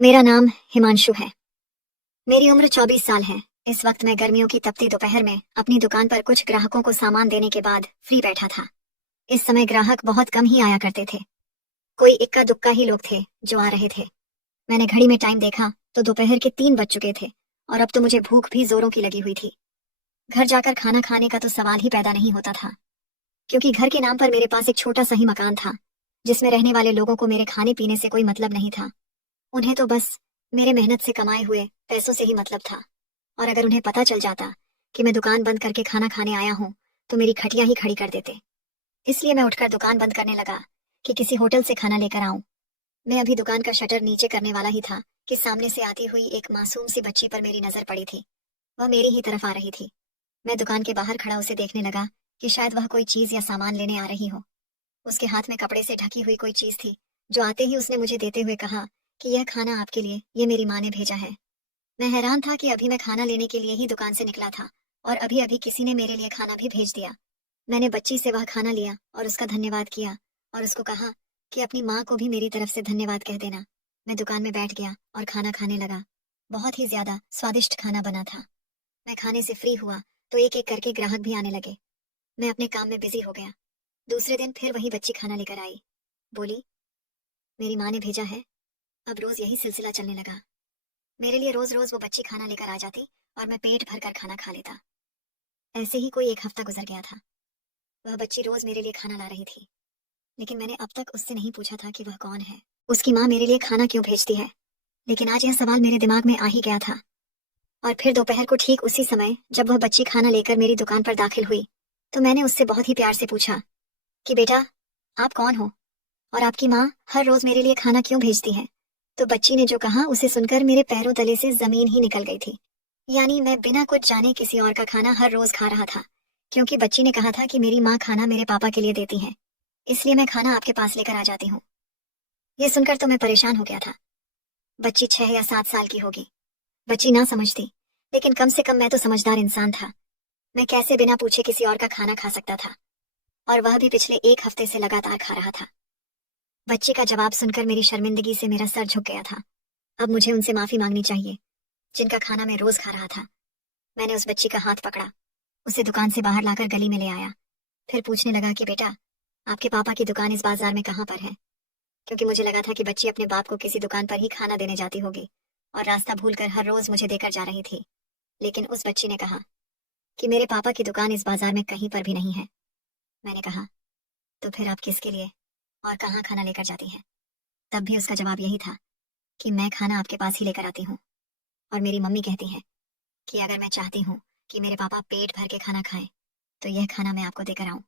मेरा नाम हिमांशु है। मेरी उम्र 24 साल है। इस वक्त मैं गर्मियों की तपती दोपहर में अपनी दुकान पर कुछ ग्राहकों को सामान देने के बाद फ्री बैठा था। इस समय ग्राहक बहुत कम ही आया करते थे। कोई इक्का दुक्का ही लोग थे जो आ रहे थे। मैंने घड़ी में टाइम देखा तो दोपहर के 3 बज चुके थे और अब तो मुझे भूख भी जोरों की लगी हुई थी। घर जाकर खाना खाने का तो सवाल ही पैदा नहीं होता था, क्योंकि घर के नाम पर मेरे पास एक छोटा सा ही मकान था जिसमें रहने वाले लोगों को मेरे खाने पीने से कोई मतलब नहीं था। उन्हें तो बस मेरे मेहनत से कमाए हुए पैसों से ही मतलब था। और अगर उन्हें पता चल जाता कि मैं दुकान बंद करके खाना खाने आया हूँ तो मेरी खटिया ही खड़ी कर देते। इसलिए मैं उठकर दुकान बंद करने लगा कि किसी होटल से खाना लेकर आऊं। मैं अभी दुकान का शटर नीचे करने वाला ही था कि सामने से आती हुई एक मासूम सी बच्ची पर मेरी नजर पड़ी थी। वह मेरी ही तरफ आ रही थी। मैं दुकान के बाहर खड़ा उसे देखने लगा कि शायद वह कोई चीज या सामान लेने आ रही हो। उसके हाथ में कपड़े से ढकी हुई कोई चीज थी, जो आते ही उसने मुझे देते हुए कहा कि यह खाना आपके लिए, ये मेरी माँ ने भेजा है। मैं हैरान था कि अभी मैं खाना लेने के लिए ही दुकान से निकला था और अभी अभी किसी ने मेरे लिए खाना भी भेज दिया। मैंने बच्ची से वह खाना लिया और उसका धन्यवाद किया और उसको कहा कि अपनी माँ को भी मेरी तरफ से धन्यवाद कह देना। मैं दुकान में बैठ गया और खाना खाने लगा। बहुत ही ज्यादा स्वादिष्ट खाना बना था। मैं खाने से फ्री हुआ तो एक एक करके ग्राहक भी आने लगे। मैं अपने काम में बिजी हो गया। दूसरे दिन फिर वही बच्ची खाना लेकर आई। बोली, मेरी माँ ने भेजा है। अब रोज यही सिलसिला चलने लगा। मेरे लिए रोज रोज वो बच्ची खाना लेकर आ जाती और मैं पेट भर कर खाना खा लेता। ऐसे ही कोई एक हफ्ता गुजर गया था। वह बच्ची रोज मेरे लिए खाना ला रही थी, लेकिन मैंने अब तक उससे नहीं पूछा था कि वह कौन है, उसकी माँ मेरे लिए खाना क्यों भेजती है। लेकिन आज यह सवाल मेरे दिमाग में आ ही गया था। और फिर दोपहर को ठीक उसी समय जब वह बच्ची खाना लेकर मेरी दुकान पर दाखिल हुई तो मैंने उससे बहुत ही प्यार से पूछा कि बेटा, आप कौन हो और आपकी माँ हर रोज मेरे लिए खाना क्यों भेजती है। तो बच्ची ने जो कहा उसे सुनकर मेरे पैरों तले से जमीन ही निकल गई थी। यानी मैं बिना कुछ जाने किसी और का खाना हर रोज खा रहा था, क्योंकि बच्ची ने कहा था कि मेरी माँ खाना मेरे पापा के लिए देती है, इसलिए मैं खाना आपके पास लेकर आ जाती हूँ। ये सुनकर तो मैं परेशान हो गया था। बच्ची 6 या 7 साल की होगी। बच्ची ना समझती, लेकिन कम से कम मैं तो समझदार इंसान था। मैं कैसे बिना पूछे किसी और का खाना खा सकता था, और वह भी पिछले 1 हफ्ते से लगातार खा रहा था। बच्ची का जवाब सुनकर मेरी शर्मिंदगी से मेरा सर झुक गया था। अब मुझे उनसे माफी मांगनी चाहिए जिनका खाना मैं रोज खा रहा था। मैंने उस बच्ची का हाथ पकड़ा, उसे दुकान से बाहर लाकर गली में ले आया। फिर पूछने लगा कि बेटा, आपके पापा की दुकान इस बाजार में कहाँ पर है। क्योंकि मुझे लगा था कि बच्ची अपने बाप को किसी दुकान पर ही खाना देने जाती होगी और रास्ता भूलकर हर रोज मुझे देकर जा रही थी। लेकिन उस बच्ची ने कहा कि मेरे पापा की दुकान इस बाजार में कहीं पर भी नहीं है। मैंने कहा, तो फिर आप किसके लिए और कहाँ खाना लेकर जाती हैं। तब भी उसका जवाब यही था कि मैं खाना आपके पास ही लेकर आती हूँ, और मेरी मम्मी कहती है कि अगर मैं चाहती हूँ कि मेरे पापा पेट भर के खाना खाएं तो यह खाना मैं आपको देकर आऊं।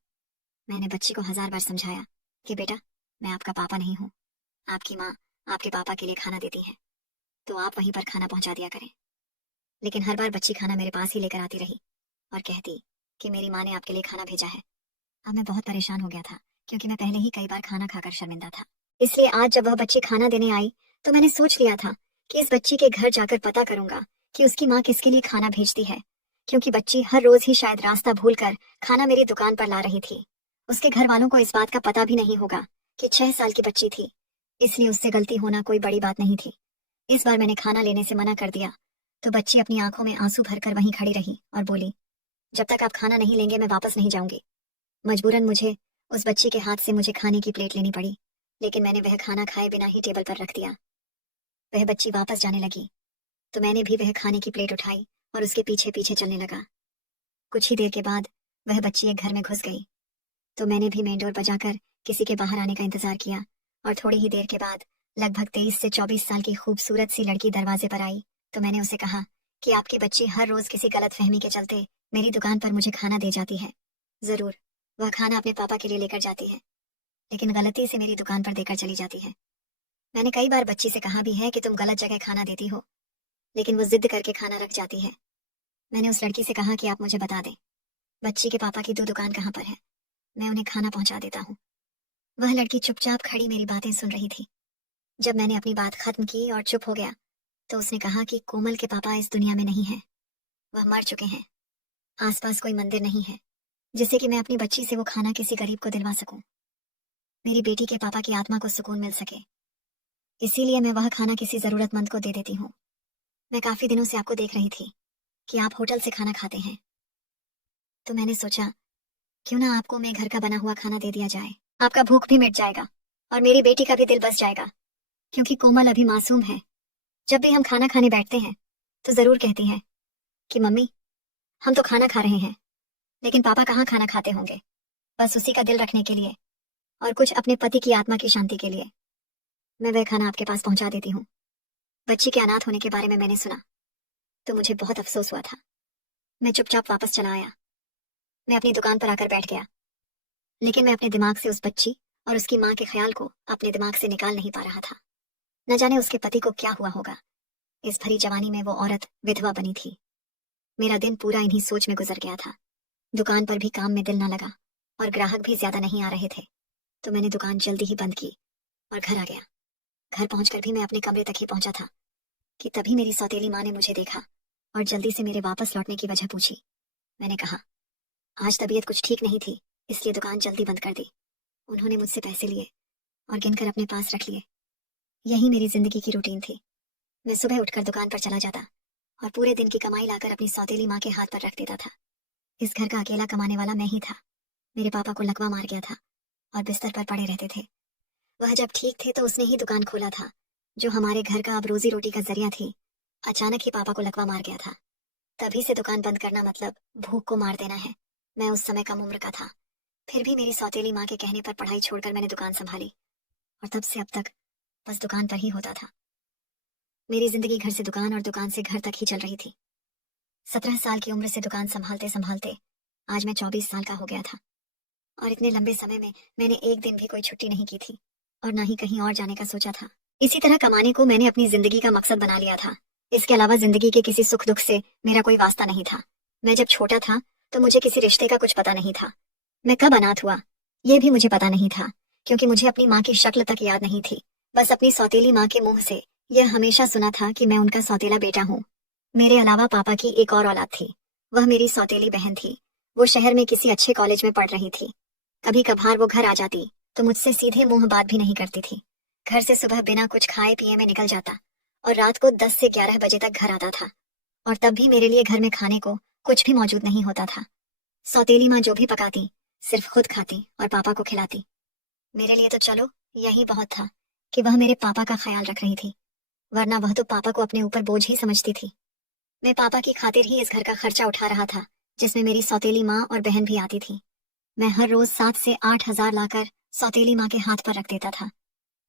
मैंने बच्ची को 1000 बार समझाया कि बेटा, मैं आपका पापा नहीं हूँ। आपकी माँ आपके पापा के लिए खाना देती है, तो आप वहीं पर खाना पहुंचा दिया करें। लेकिन हर बार बच्ची खाना मेरे पास ही लेकर आती रही और कहती कि मेरी माँ ने आपके लिए खाना भेजा है। अब मैं बहुत परेशान हो गया था, क्योंकि मैं पहले ही कई बार खाना खाकर शर्मिंदा था। इसलिए आज जब वह बच्ची खाना देने आई तो मैंने सोच लिया था कि इस बच्ची के घर जाकर पता करूंगा कि उसकी माँ किसके लिए खाना भेजती है, क्योंकि बच्ची हर रोज ही शायद रास्ता भूलकर खाना मेरी दुकान पर ला रही थी। उसके घर वालों को इस बात का पता भी नहीं होगा कि 6 साल की बच्ची थी, इसलिए उससे गलती होना कोई बड़ी बात नहीं थी। इस बार मैंने खाना लेने से मना कर दिया तो बच्ची अपनी आंखों में आंसू भरकर वहीं खड़ी रही और बोली, जब तक आप खाना नहीं लेंगे मैं वापस नहीं जाऊंगी। मजबूरन मुझे उस बच्ची के हाथ से मुझे खाने की प्लेट लेनी पड़ी, लेकिन मैंने वह खाना खाए बिना ही टेबल पर रख दिया। वह बच्ची वापस जाने लगी तो मैंने भी वह खाने की प्लेट उठाई और उसके पीछे पीछे चलने लगा। कुछ ही देर के बाद वह बच्ची एक घर में घुस गई तो मैंने भी मेन डोर बजाकर किसी के बाहर आने का इंतजार किया, और थोड़ी ही देर के बाद लगभग 23 से 24 साल की खूबसूरत सी लड़की दरवाजे पर आई तो मैंने उसे कहा कि आपकी बच्ची हर रोज किसी गलत फहमी के चलते मेरी दुकान पर मुझे खाना दे जाती है। जरूर वह खाना अपने पापा के लिए लेकर जाती है, लेकिन गलती से मेरी दुकान पर देकर चली जाती है। मैंने कई बार बच्ची से कहा भी है कि तुम गलत जगह खाना देती हो, लेकिन वो जिद करके खाना रख जाती है। मैंने उस लड़की से कहा कि आप मुझे बता दें बच्ची के पापा की दुकान कहाँ पर है, मैं उन्हें खाना पहुंचा देता हूँ। वह लड़की चुपचाप खड़ी मेरी बातें सुन रही थी। जब मैंने अपनी बात खत्म की और चुप हो गया तो उसने कहा कि कोमल के पापा इस दुनिया में नहीं है, वह मर चुके हैं। आसपास कोई मंदिर नहीं है जिससे कि मैं अपनी बच्ची से वो खाना किसी गरीब को दिलवा सकूं, मेरी बेटी के पापा की आत्मा को सुकून मिल सके। इसीलिए मैं वह खाना किसी जरूरतमंद को दे देती हूँ। मैं काफी दिनों से आपको देख रही थी कि आप होटल से खाना खाते हैं, तो मैंने सोचा क्यों ना आपको मैं घर का बना हुआ खाना दे दिया जाए। आपका भूख भी मिट जाएगा और मेरी बेटी का भी दिल बस जाएगा, क्योंकि कोमल अभी मासूम है। जब भी हम खाना खाने बैठते हैं तो जरूर कहती है कि मम्मी, हम तो खाना खा रहे हैं, लेकिन पापा कहाँ खाना खाते होंगे। बस उसी का दिल रखने के लिए और कुछ अपने पति की आत्मा की शांति के लिए मैं वह खाना आपके पास पहुंचा देती हूँ। बच्ची के अनाथ होने के बारे में मैंने सुना तो मुझे बहुत अफसोस हुआ था। मैं चुपचाप वापस चला आया। मैं अपनी दुकान पर आकर बैठ गया, लेकिन मैं अपने दिमाग से उस बच्ची और उसकी माँ के ख्याल को अपने दिमाग से निकाल नहीं पा रहा था। न जाने उसके पति को क्या हुआ होगा। इस भरी जवानी में वो औरत विधवा बनी थी। मेरा दिन पूरा इन्हीं सोच में गुजर गया था। दुकान पर भी काम में दिल न लगा और ग्राहक भी ज्यादा नहीं आ रहे थे, तो मैंने दुकान जल्दी ही बंद की और घर आ गया। घर पहुंचकर भी मैं अपने कमरे तक ही पहुंचा था कि तभी मेरी सौतेली माँ ने मुझे देखा और जल्दी से मेरे वापस लौटने की वजह पूछी। मैंने कहा आज तबीयत कुछ ठीक नहीं थी, इसलिए दुकान जल्दी बंद कर दी। उन्होंने मुझसे पैसे लिए और गिनकर अपने पास रख लिए। यही मेरी जिंदगी की रूटीन थी। मैं सुबह उठकर दुकान पर चला जाता और पूरे दिन की कमाई लाकर अपनी सौतेली माँ के हाथ पर रख देता था। इस घर का अकेला कमाने वाला मैं ही था। मेरे पापा को लकवा मार गया था और बिस्तर पर पड़े रहते थे। वह जब ठीक थे तो उसने ही दुकान खोला था, जो हमारे घर का अब रोजी रोटी का जरिया थी। अचानक ही पापा को लकवा मार गया था। तभी से दुकान बंद करना मतलब भूख को मार देना है। मैं उस समय कम उम्र का था, फिर भी मेरी सौतेली माँ के कहने पर पढ़ाई छोड़कर मैंने दुकान संभाली और तब से अब तक बस दुकान पर ही होता था। मेरी जिंदगी घर से दुकान और दुकान से घर तक ही चल रही थी। 17 साल की उम्र से दुकान संभालते संभालते आज मैं 24 साल का हो गया था, और इतने लंबे समय में मैंने एक दिन भी कोई छुट्टी नहीं की थी और ना ही कहीं और जाने का सोचा था। इसी तरह कमाने को मैंने अपनी जिंदगी का मकसद बना लिया था। इसके अलावा जिंदगी के किसी सुख दुख से मेरा कोई वास्ता नहीं था। मैं जब छोटा था तो मुझे किसी रिश्ते का कुछ पता नहीं था। मैं कब अनाथ हुआ ये भी मुझे पता नहीं था, क्योंकि मुझे अपनी माँ की शक्ल तक याद नहीं थी। बस अपनी सौतेली माँ के मुंह से यह हमेशा सुना था कि मैं उनका सौतेला बेटा हूँ। मेरे अलावा पापा की एक और औलाद थी, वह मेरी सौतेली बहन थी। वो शहर में किसी अच्छे कॉलेज में पढ़ रही थी। कभी कभार वो घर आ जाती तो मुझसे सीधे मुंह बात भी नहीं करती थी। घर से सुबह बिना कुछ खाए पिए में निकल जाता और रात को 10 से 11 बजे तक घर आता था, और तब भी मेरे लिए घर में खाने को कुछ भी मौजूद नहीं होता था। सौतेली माँ जो भी पकाती सिर्फ खुद खाती और पापा को खिलाती। मेरे लिए तो चलो यही बहुत था कि वह मेरे पापा का ख्याल रख रही थी, वरना वह तो पापा को अपने ऊपर बोझ ही समझती थी। मैं पापा की खातिर ही इस घर का खर्चा उठा रहा था, जिसमें मेरी सौतेली माँ और बहन भी आती थी। मैं हर रोज 7 से 8 हजार लाकर सौतेली माँ के हाथ पर रख देता था,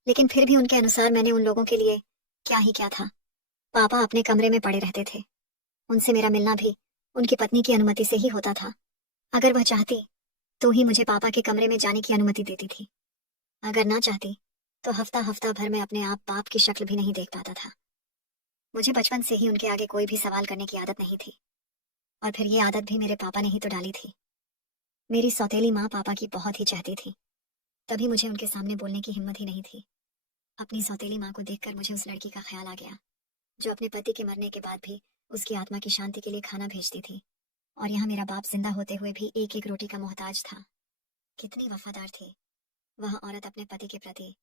लेकिन फिर भी उनके अनुसार मैंने उन लोगों के लिए क्या ही क्या था। पापा अपने कमरे में पड़े रहते थे। उनसे मेरा मिलना भी उनकी पत्नी की अनुमति से ही होता था। अगर वह चाहती तो ही मुझे पापा के कमरे में जाने की अनुमति देती थी। अगर ना चाहती तो हफ्ता हफ्ता भर मैं अपने आप बाप की शक्ल भी नहीं देख पाता था। मुझे बचपन से ही उनके आगे कोई भी सवाल करने की आदत नहीं थी, और फिर ये आदत भी मेरे पापा ने ही तो डाली थी। मेरी सौतेली माँ पापा की बहुत ही चाहती थी, तभी मुझे उनके सामने बोलने की हिम्मत ही नहीं थी। अपनी सौतेली माँ को देखकर मुझे उस लड़की का ख्याल आ गया, जो अपने पति के मरने के बाद भी उसकी आत्मा की शांति के लिए खाना भेजती थी। और यहाँ मेरा बाप जिंदा होते हुए भी एक एक रोटी का मोहताज था। कितनी वफादार थी वह औरत अपने पति के प्रति,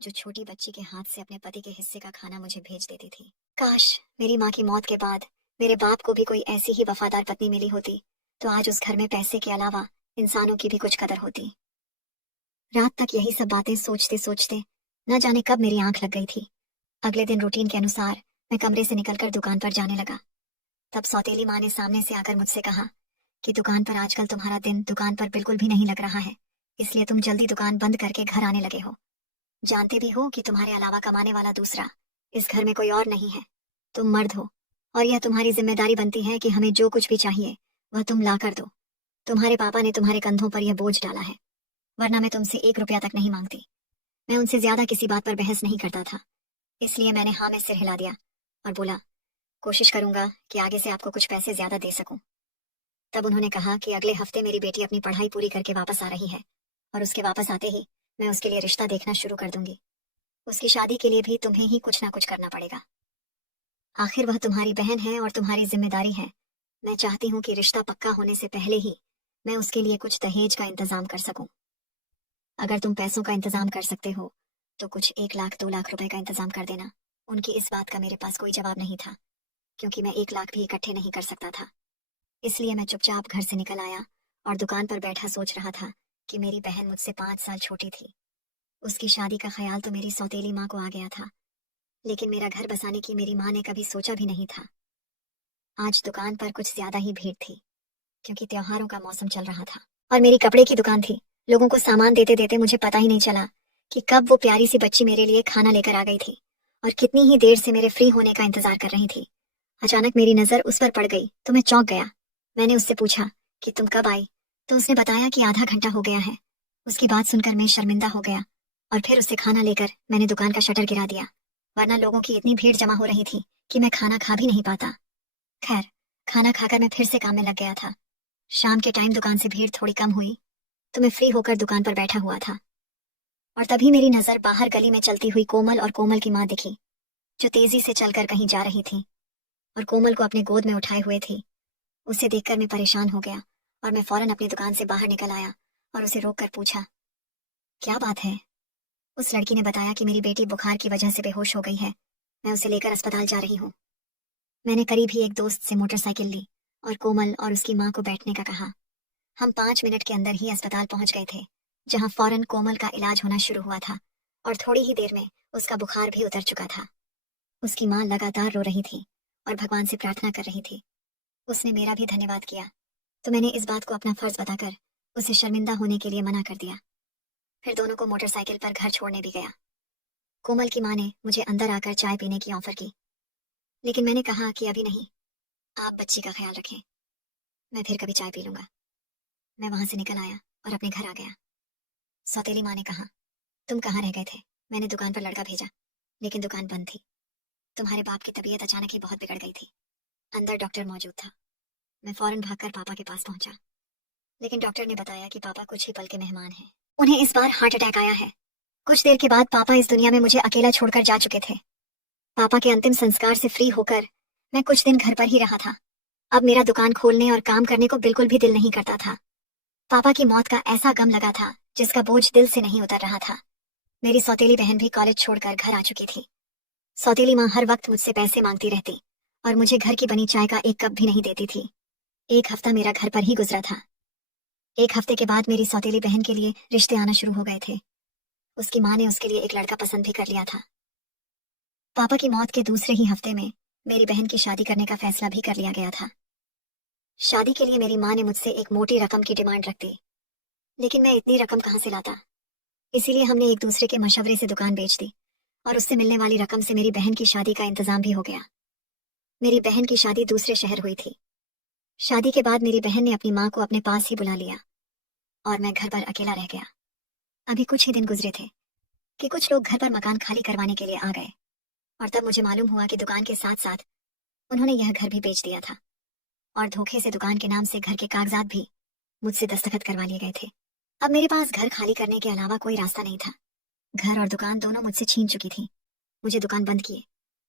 जो छोटी बच्ची के हाथ से अपने पति के हिस्से का खाना मुझे भेज देती थी। काश मेरी माँ की मौत के बाद मेरे बाप को भी कोई ऐसी ही वफादार पत्नी मिली होती, तो आज उस घर में पैसे के अलावा इंसानों की भी कुछ कदर होती। रात तक यही सब बातें सोचते सोचते न जाने कब मेरी आंख लग गई थी। अगले दिन रूटीन के अनुसार मैं कमरे से निकलकर दुकान पर जाने लगा। तब सौतेली माँ ने सामने से आकर मुझसे कहा कि दुकान पर आजकल तुम्हारा दिन दुकान पर बिल्कुल भी नहीं लग रहा है, इसलिए तुम जल्दी दुकान बंद करके घर आने लगे हो। जानते भी हो कि तुम्हारे अलावा कमाने वाला दूसरा इस घर में कोई और नहीं है। तुम मर्द हो और यह तुम्हारी जिम्मेदारी बनती है कि हमें जो कुछ भी चाहिए वह तुम ला कर दो। तुम्हारे पापा ने तुम्हारे कंधों पर यह बोझ डाला है, वरना मैं तुमसे 1 रुपया तक नहीं मांगती। मैं उनसे ज्यादा किसी बात पर बहस नहीं करता था, इसलिए मैंने हाँ में सिर हिला दिया और बोला कोशिश करूंगा कि आगे से आपको कुछ पैसे ज्यादा दे सकूं। तब उन्होंने कहा कि अगले हफ्ते मेरी बेटी अपनी पढ़ाई पूरी करके वापस आ रही है, और उसके वापस आते ही मैं उसके लिए रिश्ता देखना शुरू कर दूंगी। उसकी शादी के लिए भी तुम्हें ही कुछ ना कुछ करना पड़ेगा। आखिर वह तुम्हारी बहन है और तुम्हारी जिम्मेदारी है। मैं चाहती हूँ कि रिश्ता पक्का होने से पहले ही मैं उसके लिए कुछ दहेज का इंतजाम कर सकूं। अगर तुम पैसों का इंतजाम कर सकते हो तो कुछ 1 लाख 2 लाख रुपए का इंतजाम कर देना। उनकी इस बात का मेरे पास कोई जवाब नहीं था, क्योंकि मैं 1 लाख भी इकट्ठे नहीं कर सकता था। इसलिए मैं चुपचाप घर से निकल आया और दुकान पर बैठा सोच रहा था कि मेरी बहन मुझसे 5 साल छोटी थी। उसकी शादी का ख्याल तो मेरी सौतेली माँ को आ गया था, लेकिन मेरा घर बसाने की मेरी माँ ने कभी सोचा भी नहीं था। आज दुकान पर कुछ ज्यादा ही भीड़ थी, क्योंकि त्योहारों का मौसम चल रहा था और मेरी कपड़े की दुकान थी। लोगों को सामान देते देते मुझे पता ही नहीं चला कि कब वो प्यारी सी बच्ची मेरे लिए खाना लेकर आ गई थी और कितनी ही देर से मेरे फ्री होने का इंतजार कर रही थी। अचानक मेरी नजर उस पर पड़ गई तो मैं चौंक गया। मैंने उससे पूछा कि तुम कब आई, तो उसने बताया कि आधा घंटा हो गया है। उसकी बात सुनकर मैं शर्मिंदा हो गया और फिर उससे खाना लेकर मैंने दुकान का शटर गिरा दिया, वरना लोगों की इतनी भीड़ जमा हो रही थी कि मैं खाना खा भी नहीं पाता। खैर, खाना खाकर मैं फिर से काम में लग गया था। शाम के टाइम दुकान से भीड़ थोड़ी कम हुई तो मैं फ्री होकर दुकान पर बैठा हुआ था, और तभी मेरी नजर बाहर गली में चलती हुई कोमल और कोमल की माँ दिखी, जो तेजी से चलकर कहीं जा रही थी और कोमल को अपने गोद में उठाए हुए थी। उसे देखकर मैं परेशान हो गया और मैं फौरन अपनी दुकान से बाहर निकल आया और उसे रोककर पूछा, क्या बात है? उस लड़की ने बताया कि मेरी बेटी बुखार की वजह से बेहोश हो गई है, मैं उसे लेकर अस्पताल जा रही हूँ। मैंने करीब ही एक दोस्त से मोटरसाइकिल ली और कोमल और उसकी माँ को बैठने का कहा। हम 5 मिनट के अंदर ही अस्पताल पहुंच गए थे, जहां फौरन कोमल का इलाज होना शुरू हुआ था और थोड़ी ही देर में उसका बुखार भी उतर चुका था। उसकी माँ लगातार रो रही थी और भगवान से प्रार्थना कर रही थी। उसने मेरा भी धन्यवाद किया, तो मैंने इस बात को अपना फर्ज बताकर उसे शर्मिंदा होने के लिए मना कर दिया। फिर दोनों को मोटरसाइकिल पर घर छोड़ने भी गया। कोमल की माँ ने मुझे अंदर आकर चाय पीने की ऑफर की, लेकिन मैंने कहा कि अभी नहीं, आप बच्ची का ख्याल रखें, मैं फिर कभी चाय पी लूंगा। मैं वहां से निकल आया और अपने घर आ गया। सौतेली माँ ने कहा, तुम कहाँ रह गए थे? मैंने दुकान पर लड़का भेजा, लेकिन दुकान बंद थी। तुम्हारे बाप की तबीयत अचानक ही बहुत बिगड़ गई थी। अंदर डॉक्टर मौजूद था। मैं फौरन भागकर पापा के पास पहुंचा, लेकिन डॉक्टर ने बताया कि पापा कुछ ही पल के मेहमान हैं। उन्हें इस बार हार्ट अटैक आया है। कुछ देर के बाद पापा इस दुनिया में मुझे अकेला छोड़कर जा चुके थे। पापा के अंतिम संस्कार से फ्री होकर मैं कुछ दिन घर पर ही रहा था। अब मेरा दुकान खोलने और काम करने को बिल्कुल भी दिल नहीं करता था। पापा की मौत का ऐसा गम लगा था जिसका बोझ दिल से नहीं उतर रहा था। मेरी सौतेली बहन भी कॉलेज छोड़कर घर आ चुकी थी। सौतेली माँ हर वक्त मुझसे पैसे मांगती रहती और मुझे घर की बनी चाय का एक कप भी नहीं देती थी। एक हफ्ता मेरा घर पर ही गुजरा था। एक हफ्ते के बाद मेरी सौतेली बहन के लिए रिश्ते आना शुरू हो गए थे। उसकी माँ ने उसके लिए एक लड़का पसंद भी कर लिया था। पापा की मौत के दूसरे ही हफ्ते में मेरी बहन की शादी करने का फैसला भी कर लिया गया था। शादी के लिए मेरी माँ ने मुझसे एक मोटी रकम की डिमांड रख दी, लेकिन मैं इतनी रकम कहाँ से लाता। इसीलिए हमने एक दूसरे के मशवरे से दुकान बेच दी और उससे मिलने वाली रकम से मेरी बहन की शादी का इंतजाम भी हो गया। मेरी बहन की शादी दूसरे शहर हुई थी। शादी के बाद मेरी बहन ने अपनी माँ को अपने पास ही बुला लिया और मैं घर पर अकेला रह गया। अभी कुछ ही दिन गुजरे थे कि कुछ लोग घर पर मकान खाली करवाने के लिए आ गए, और तब मुझे मालूम हुआ कि दुकान के साथ साथ उन्होंने यह घर भी बेच दिया था और धोखे से दुकान के नाम से घर के कागजात भी मुझसे दस्तखत करवा लिए गए थे। अब मेरे पास घर खाली करने के अलावा कोई रास्ता नहीं था। घर और दुकान दोनों मुझसे छीन चुकी थी। मुझे दुकान बंद किए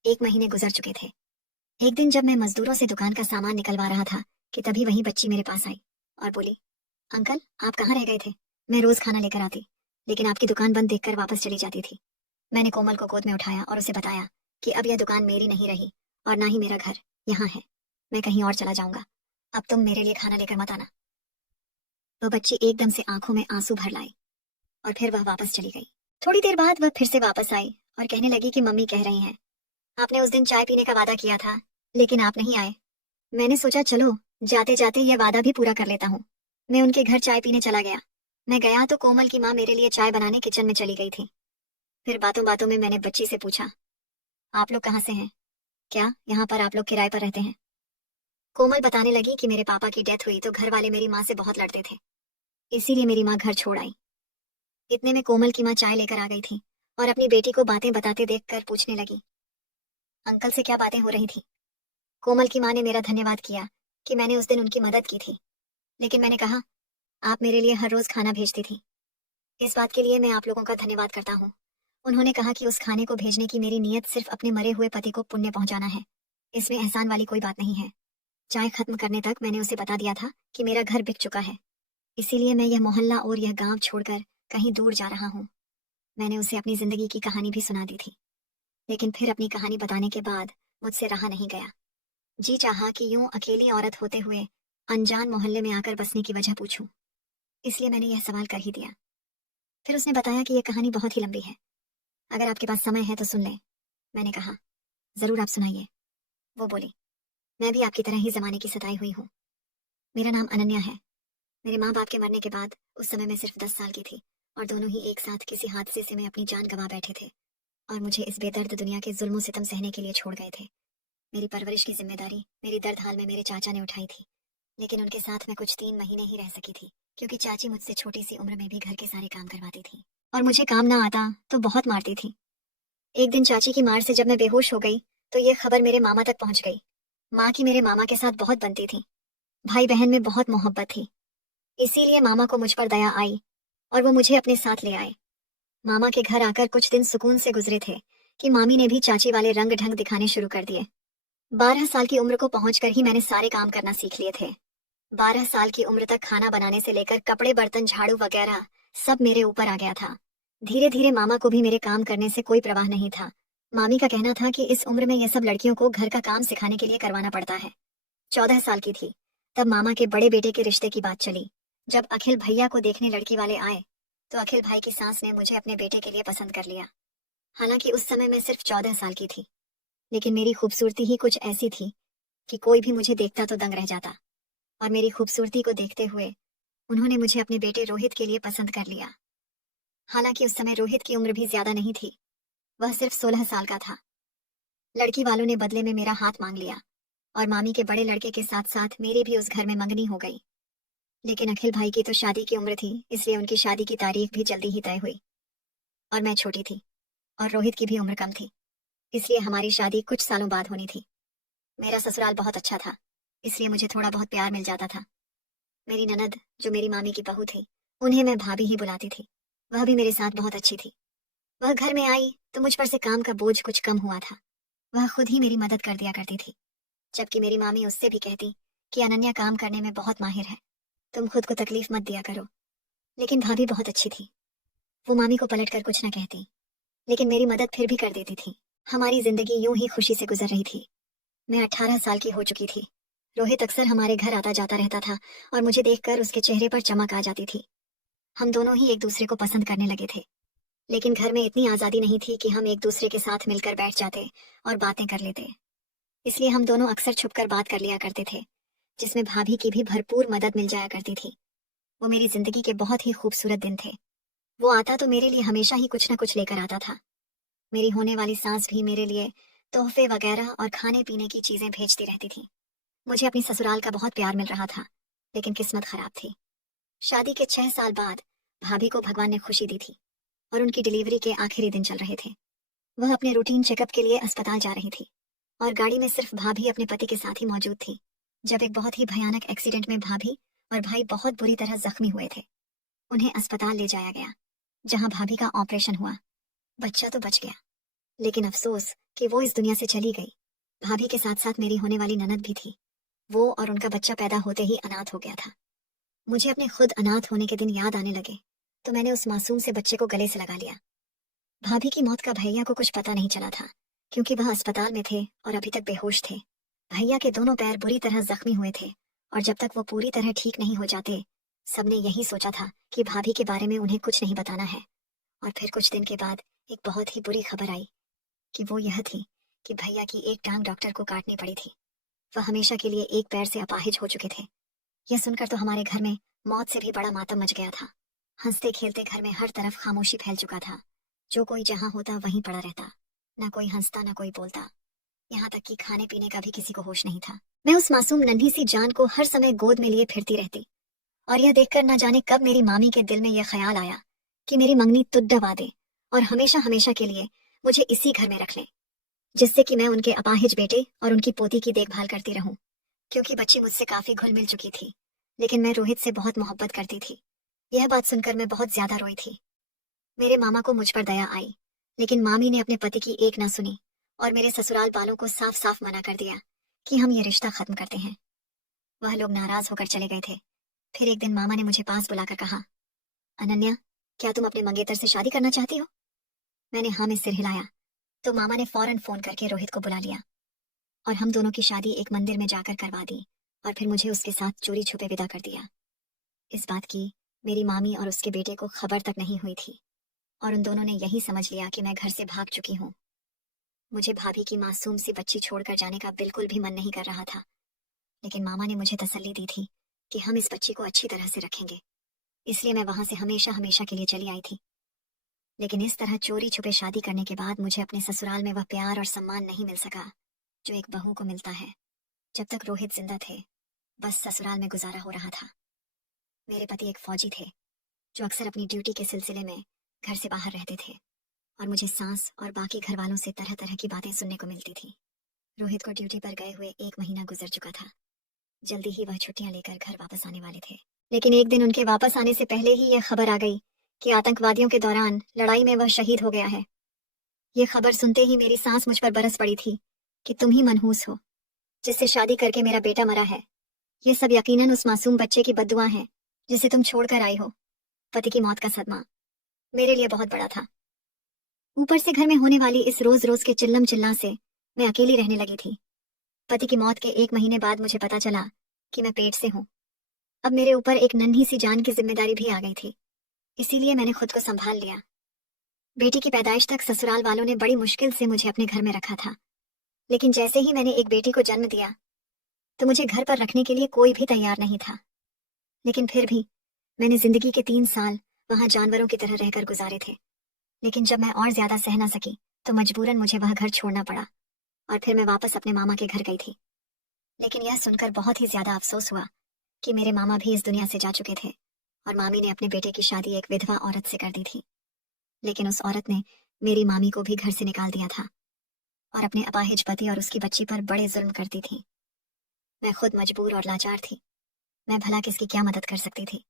1 महीने गुजर चुके थे। एक दिन जब मैं मजदूरों से दुकान का सामान निकलवा रहा था कि तभी वही बच्ची मेरे पास आई और बोली, अंकल आप कहाँ रह गए थे? मैं रोज खाना लेकर आती, लेकिन आपकी दुकान बंद देखकर वापस चली जाती थी। मैंने कोमल को गोद में उठाया और उसे बताया कि अब यह दुकान मेरी नहीं रही और ना ही मेरा घर यहाँ है। मैं कहीं और चला जाऊंगा, अब तुम मेरे लिए खाना लेकर मत आना। वह बच्ची एकदम से आंखों में आंसू भर लाई और फिर वह वापस चली गई। थोड़ी देर बाद वह फिर से वापस आई और कहने लगी कि मम्मी कह रही हैं, आपने उस दिन चाय पीने का वादा किया था, लेकिन आप नहीं आए। मैंने सोचा चलो जाते जाते यह वादा भी पूरा कर लेता हूँ। मैं उनके घर चाय पीने चला गया। मैं गया तो कोमल की माँ मेरे लिए चाय बनाने किचन में चली गई थी। फिर बातों बातों में मैंने बच्ची से पूछा, आप लोग कहाँ से हैं? क्या यहाँ पर आप लोग किराए पर रहते हैं? कोमल बताने लगी कि मेरे पापा की डेथ हुई तो घर वाले मेरी माँ से बहुत लड़ते थे, इसीलिए मेरी माँ घर छोड़ आई। इतने में कोमल की माँ चाय लेकर आ गई थी और अपनी बेटी को बातें बताते देखकर पूछने लगी, अंकल से क्या बातें हो रही थी? कोमल की माँ ने मेरा धन्यवाद किया कि मैंने उस दिन उनकी मदद की थी, लेकिन मैंने कहा, आप मेरे लिए हर रोज खाना भेजती थी, इस बात के लिए मैं आप लोगों का धन्यवाद करता हूँ। उन्होंने कहा कि उस खाने को भेजने की मेरी नीयत सिर्फ अपने मरे हुए पति को पुण्य पहुंचाना है, इसमें एहसान वाली कोई बात नहीं है। चाय खत्म करने तक मैंने उसे बता दिया था कि मेरा घर बिक चुका है, इसीलिए मैं यह मोहल्ला और यह गांव छोड़कर कहीं दूर जा रहा हूँ। मैंने उसे अपनी जिंदगी की कहानी भी सुना दी थी, लेकिन फिर अपनी कहानी बताने के बाद मुझसे रहा नहीं गया। जी चाहा कि यूं अकेली औरत होते हुए अनजान मोहल्ले में आकर बसने की वजह पूछूं, इसलिए मैंने यह सवाल कर ही दिया। फिर उसने बताया कि यह कहानी बहुत ही लंबी है, अगर आपके पास समय है तो सुन लें। मैंने कहा, जरूर आप सुनाइए। वो बोली, मैं भी आपकी तरह ही जमाने की सताई हुई हूँ। मेरा नाम अनन्या है। मेरे माँ बाप के मरने के बाद उस समय मैं सिर्फ 10 साल की थी और दोनों ही एक साथ किसी हादसे से मैं अपनी जान गंवा बैठे थे और मुझे इस बेदर्द दुनिया के जुल्मों सितम सहने के लिए छोड़ गए थे। मेरी परवरिश की जिम्मेदारी मेरी दर्द हाल में मेरे चाचा ने उठाई थी, लेकिन उनके साथ मैं कुछ 3 महीने ही रह सकी थी, क्योंकि चाची मुझसे छोटी सी उम्र में भी घर के सारे काम करवाती थी और मुझे काम ना आता तो बहुत मारती थी। एक दिन चाची की मार से जब मैं बेहोश हो गई तो ये खबर मेरे मामा तक पहुंच गई। माँ की मेरे मामा के साथ बहुत बनती थी, भाई बहन में बहुत मोहब्बत थी, इसीलिए मामा को मुझ पर दया आई और वो मुझे अपने साथ ले आए। मामा के घर आकर कुछ दिन सुकून से गुजरे थे कि मामी ने भी चाची वाले रंग ढंग दिखाने शुरू कर दिए। 12 साल की उम्र को पहुंचकर ही मैंने सारे काम करना सीख लिए थे। 12 साल की उम्र तक खाना बनाने से लेकर कपड़े बर्तन झाड़ू वगैरह सब मेरे ऊपर आ गया था। धीरे धीरे मामा को भी मेरे काम करने से कोई परवाह नहीं था। मामी का कहना था कि इस उम्र में यह सब लड़कियों को घर का काम सिखाने के लिए करवाना पड़ता है। 14 साल की थी तब मामा के बड़े बेटे के रिश्ते की बात चली। जब अखिल भैया को देखने लड़की वाले आए तो अखिल भाई की सास ने मुझे अपने बेटे के लिए पसंद कर लिया। हालांकि उस समय मैं सिर्फ 14 साल की थी, लेकिन मेरी खूबसूरती ही कुछ ऐसी थी कि कोई भी मुझे देखता तो दंग रह जाता, और मेरी खूबसूरती को देखते हुए उन्होंने मुझे अपने बेटे रोहित के लिए पसंद कर लिया। हालांकि उस समय रोहित की उम्र भी ज्यादा नहीं थी, वह सिर्फ 16 साल का था। लड़की वालों ने बदले में मेरा हाथ मांग लिया और मामी के बड़े लड़के के साथ साथ मेरी भी उस घर में मंगनी हो गई। लेकिन अखिल भाई की तो शादी की उम्र थी, इसलिए उनकी शादी की तारीख भी जल्दी ही तय हुई और मैं छोटी थी और रोहित की भी उम्र कम थी, इसलिए हमारी शादी कुछ सालों बाद होनी थी। मेरा ससुराल बहुत अच्छा था, इसलिए मुझे थोड़ा बहुत प्यार मिल जाता था। मेरी ननद जो मेरी मामी की बहू थी, उन्हें मैं भाभी ही बुलाती थी, वह भी मेरे साथ बहुत अच्छी थी। वह घर में आई तो मुझ पर से काम का बोझ कुछ कम हुआ था। वह खुद ही मेरी मदद कर दिया करती थी, जबकि मेरी मामी उससे भी कहती कि अनन्या काम करने में बहुत माहिर है, तुम खुद को तकलीफ मत दिया करो। लेकिन भाभी बहुत अच्छी थी, वो मामी को पलट कर कुछ न कहती, लेकिन मेरी मदद फिर भी कर देती थी। हमारी जिंदगी यूं ही खुशी से गुजर रही थी। मैं 18 साल की हो चुकी थी। रोहित अक्सर हमारे घर आता जाता रहता था और मुझे देखकर उसके चेहरे पर चमक आ जाती थी। हम दोनों ही एक दूसरे को पसंद करने लगे थे, लेकिन घर में इतनी आजादी नहीं थी कि हम एक दूसरे के साथ मिलकर बैठ जाते और बातें कर लेते। इसलिए हम दोनों अक्सर छुपकर बात कर लिया करते थे, जिसमें भाभी की भी भरपूर मदद मिल जाया करती थी। वो मेरी जिंदगी के बहुत ही खूबसूरत दिन थे। वो आता तो मेरे लिए हमेशा ही कुछ न कुछ लेकर आता था। मेरी होने वाली सास भी मेरे लिए तोहफे वगैरह और खाने पीने की चीजें भेजती रहती थी। मुझे अपनी ससुराल का बहुत प्यार मिल रहा था, लेकिन किस्मत खराब थी। शादी के 6 साल बाद भाभी को भगवान ने खुशी दी थी और उनकी डिलीवरी के आखिरी दिन चल रहे थे। वह अपने रूटीन चेकअप के लिए अस्पताल जा रही थी और गाड़ी में सिर्फ भाभी अपने पति के साथ ही मौजूद थी, जब एक बहुत ही भयानक एक्सीडेंट में भाभी और भाई बहुत बुरी तरह जख्मी हुए थे। उन्हें अस्पताल ले जाया गया, जहां भाभी का ऑपरेशन हुआ। बच्चा तो बच गया, लेकिन अफसोस कि वो इस दुनिया से चली गई। भाभी के साथ साथ मेरी होने वाली ननद भी थी। वो और उनका बच्चा पैदा होते ही अनाथ हो गया था। मुझे अपने खुद अनाथ होने के दिन याद आने लगे तो मैंने उस मासूम से बच्चे को गले से लगा लिया। भाभी की मौत का भैया को कुछ पता नहीं चला था, क्योंकि वह अस्पताल में थे और अभी तक बेहोश थे। भैया के दोनों पैर बुरी तरह जख्मी हुए थे और जब तक वो पूरी तरह ठीक नहीं हो जाते, सबने यही सोचा था कि भाभी के बारे में उन्हें कुछ नहीं बताना है। और फिर कुछ दिन के बाद एक बहुत ही बुरी खबर आई कि वो यह थी कि भैया की एक टांग डॉक्टर को काटनी पड़ी थी। वह हमेशा के लिए एक पैर से अपाहिज हो चुके थे। यह सुनकर तो हमारे घर में मौत से भी बड़ा मातम मच गया था। हंसते खेलते घर में हर तरफ खामोशी फैल चुका था। जो कोई जहाँ होता वहीं पड़ा रहता, ना कोई हंसता ना कोई बोलता। यहाँ तक कि खाने पीने का भी किसी को होश नहीं था। मैं उस मासूम नन्ही सी जान को हर समय गोद में लिए फिरती रहती और यह देखकर न जाने कब मेरी मामी के दिल में यह ख्याल आया कि मेरी मंगनी तुद दबा दे और हमेशा हमेशा के लिए मुझे इसी घर में रख ले, जिससे कि मैं उनके अपाहिज बेटे और उनकी पोती की देखभाल करती रहूं। क्योंकि बच्ची मुझसे काफी घुल मिल चुकी थी, लेकिन मैं रोहित से बहुत मोहब्बत करती थी। यह बात सुनकर मैं बहुत ज्यादा रोई थी। मेरे मामा को मुझ पर दया आई, लेकिन मामी ने अपने पति की एक ना सुनी और मेरे ससुराल वालों को साफ साफ मना कर दिया कि हम ये रिश्ता खत्म करते हैं। वह लोग नाराज होकर चले गए थे। फिर एक दिन मामा ने मुझे पास बुलाकर कहा, अनन्या, क्या तुम अपने मंगेतर से शादी करना चाहती हो? मैंने हाँ में सिर हिलाया तो मामा ने फौरन फोन करके रोहित को बुला लिया और हम दोनों की शादी एक मंदिर में जाकर करवा दी और फिर मुझे उसके साथ चोरी छुपे विदा कर दिया। इस बात की मेरी मामी और उसके बेटे को खबर तक नहीं हुई थी और उन दोनों ने यही समझ लिया कि मैं घर से भाग चुकी हूँ। मुझे भाभी की मासूम सी बच्ची छोड़कर जाने का बिल्कुल भी मन नहीं कर रहा था, लेकिन मामा ने मुझे तसल्ली दी थी कि हम इस बच्ची को अच्छी तरह से रखेंगे, इसलिए मैं वहां से हमेशा हमेशा के लिए चली आई थी। लेकिन इस तरह चोरी छुपे शादी करने के बाद मुझे अपने ससुराल में वह प्यार और सम्मान नहीं मिल सका जो एक बहू को मिलता है। जब तक रोहित जिंदा थे बस ससुराल में गुजारा हो रहा था। मेरे पति एक फौजी थे जो अक्सर अपनी ड्यूटी के सिलसिले में घर से बाहर रहते थे और मुझे सास और बाकी घर वालों से तरह तरह की बातें सुनने को मिलती थी। रोहित को ड्यूटी पर गए हुए 1 महीना गुजर चुका था। जल्दी ही वह छुट्टियां लेकर घर वापस आने वाले थे, लेकिन एक दिन उनके वापस आने से पहले ही यह खबर आ गई कि आतंकवादियों के दौरान लड़ाई में वह शहीद हो गया है। ये खबर सुनते ही मेरी सांस मुझ पर बरस पड़ी थी कि तुम ही मनहूस हो जिससे शादी करके मेरा बेटा मरा है। ये सब यकीनन उस मासूम बच्चे की बद्दुआ है जिसे तुम छोड़कर आई हो। पति की मौत का सदमा मेरे लिए बहुत बड़ा था। ऊपर से घर में होने वाली इस रोज रोज के चिल्लम चिल्ला से मैं अकेली रहने लगी थी। पति की मौत के 1 महीने बाद मुझे पता चला कि मैं पेट से हूँ। अब मेरे ऊपर एक नन्ही सी जान की जिम्मेदारी भी आ गई थी, इसीलिए मैंने खुद को संभाल लिया। बेटी की पैदाइश तक ससुराल वालों ने बड़ी मुश्किल से मुझे अपने घर में रखा था, लेकिन जैसे ही मैंने एक बेटी को जन्म दिया तो मुझे घर पर रखने के लिए कोई भी तैयार नहीं था। लेकिन फिर भी मैंने जिंदगी के 3 साल वहां जानवरों की तरह रहकर गुजारे थे। लेकिन जब मैं और ज्यादा सह ना सकी तो मजबूरन मुझे वह घर छोड़ना पड़ा और फिर मैं वापस अपने मामा के घर गई थी। लेकिन यह सुनकर बहुत ही ज्यादा अफसोस हुआ कि मेरे मामा भी इस दुनिया से जा चुके थे और मामी ने अपने बेटे की शादी एक विधवा औरत से कर दी थी। लेकिन उस औरत ने मेरी मामी को भी घर से निकाल दिया था और अपने अपाहिज पति और उसकी बच्ची पर बड़े जुल्म करती थी। मैं खुद मजबूर और लाचार थी। मैं भला किसकी क्या मदद कर सकती थी।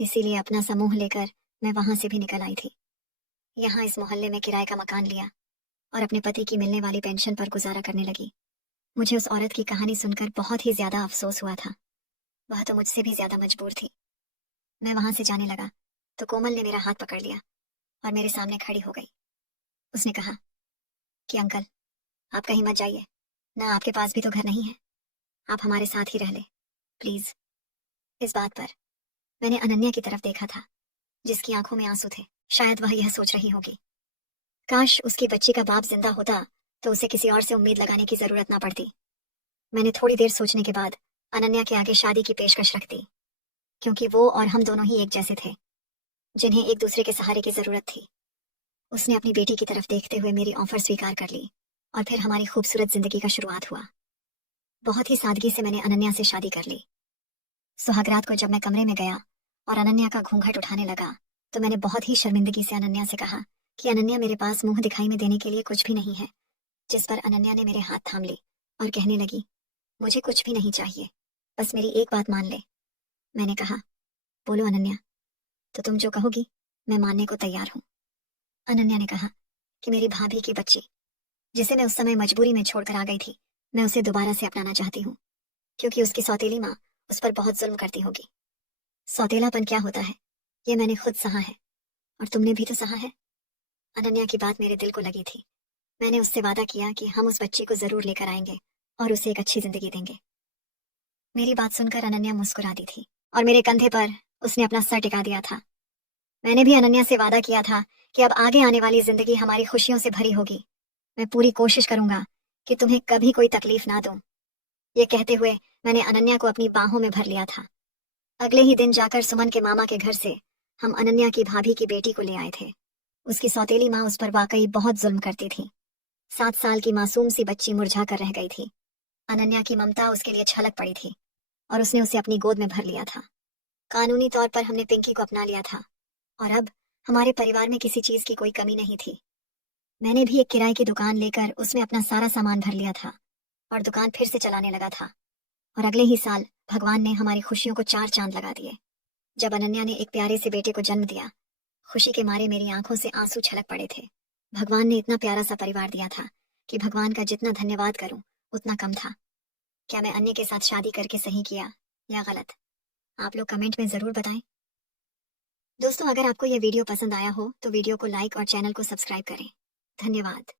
इसीलिए अपना समूह लेकर मैं वहां से भी निकल आई थी। यहाँ इस मोहल्ले में किराए का मकान लिया और अपने पति की मिलने वाली पेंशन पर गुजारा करने लगी। मुझे उस औरत की कहानी सुनकर बहुत ही ज्यादा अफसोस हुआ था। वह तो मुझसे भी ज्यादा मजबूर थी। मैं वहां से जाने लगा तो कोमल ने मेरा हाथ पकड़ लिया और मेरे सामने खड़ी हो गई। उसने कहा कि अंकल, आप कहीं मत जाइए, ना आपके पास भी तो घर नहीं है, आप हमारे साथ ही रह ले प्लीज। इस बात पर मैंने अनन्या की तरफ देखा था जिसकी आंखों में आंसू थे। शायद वह यह सोच रही होगी, काश उसकी बच्ची का बाप जिंदा होता तो उसे किसी और से उम्मीद लगाने की जरूरत ना पड़ती। मैंने थोड़ी देर सोचने के बाद अनन्या के आगे शादी की पेशकश रख दी, क्योंकि वो और हम दोनों ही एक जैसे थे जिन्हें एक दूसरे के सहारे की जरूरत थी। उसने अपनी बेटी की तरफ देखते हुए मेरी ऑफर स्वीकार कर ली और फिर हमारी खूबसूरत जिंदगी का शुरुआत हुआ। बहुत ही सादगी से मैंने अनन्या से शादी कर ली। सुहागरात को जब मैं कमरे में गया और अनन्या का घूंघट उठाने लगा तो मैंने बहुत ही शर्मिंदगी से अनन्या से कहा कि अनन्या, मेरे पास मुंह दिखाई में देने के लिए कुछ भी नहीं है। जिस पर अनन्या ने मेरे हाथ थाम ली और कहने लगी, मुझे कुछ भी नहीं चाहिए, बस मेरी एक बात मान ले। मैंने कहा, बोलो अनन्या। तो तुम जो कहोगी मैं मानने को तैयार हूँ। अनन्या ने कहा कि मेरी भाभी की बच्ची जिसे मैं उस समय मजबूरी में छोड़कर आ गई थी, मैं उसे दोबारा से अपनाना चाहती हूँ, क्योंकि उसकी सौतेली माँ उस पर बहुत जुल्म करती होगी। सौतेलापन क्या होता है ये मैंने खुद सहा है और तुमने भी तो सहा है। अनन्या की बात मेरे दिल को लगी थी। मैंने उससे वादा किया कि हम उस बच्ची को जरूर लेकर आएंगे और उसे एक अच्छी जिंदगी देंगे। मेरी बात सुनकर अनन्या मुस्कुरा दी थी और मेरे कंधे पर उसने अपना सर टिका दिया था। मैंने भी अनन्या से वादा किया था कि अब आगे आने वाली जिंदगी हमारी खुशियों से भरी होगी। मैं पूरी कोशिश करूंगा कि तुम्हें कभी कोई तकलीफ ना दूं। ये कहते हुए मैंने अनन्या को अपनी बाहों में भर लिया था। अगले ही दिन जाकर सुमन के मामा के घर से हम अनन्या की भाभी की बेटी को ले आए थे। उसकी सौतेली माँ उस पर वाकई बहुत जुल्म करती थी। 7 साल की मासूम सी बच्ची मुरझा कर रह गई थी। अनन्या की ममता उसके लिए छलक पड़ी थी और उसने उसे अपनी गोद में भर लिया था। कानूनी तौर पर हमने पिंकी को अपना लिया था और अब हमारे परिवार में किसी चीज की कोई कमी नहीं थी। मैंने भी एक किराए की दुकान लेकर उसमें अपना सारा सामान भर लिया था और दुकान फिर से चलाने लगा था। और अगले ही साल भगवान ने हमारी खुशियों को 4 चांद लगा दिए। जब अनन्या ने एक प्यारे से बेटे को जन्म दिया, खुशी के मारे मेरी आंखों से आंसू छलक पड़े थे। भगवान ने इतना प्यारा सा परिवार दिया था कि भगवान का जितना धन्यवाद करूं उतना कम था। क्या मैं अन्य के साथ शादी करके सही किया या गलत? आप लोग कमेंट में जरूर बताएं। दोस्तों, अगर आपको यह वीडियो पसंद आया हो तो वीडियो को लाइक और चैनल को सब्सक्राइब करें। धन्यवाद।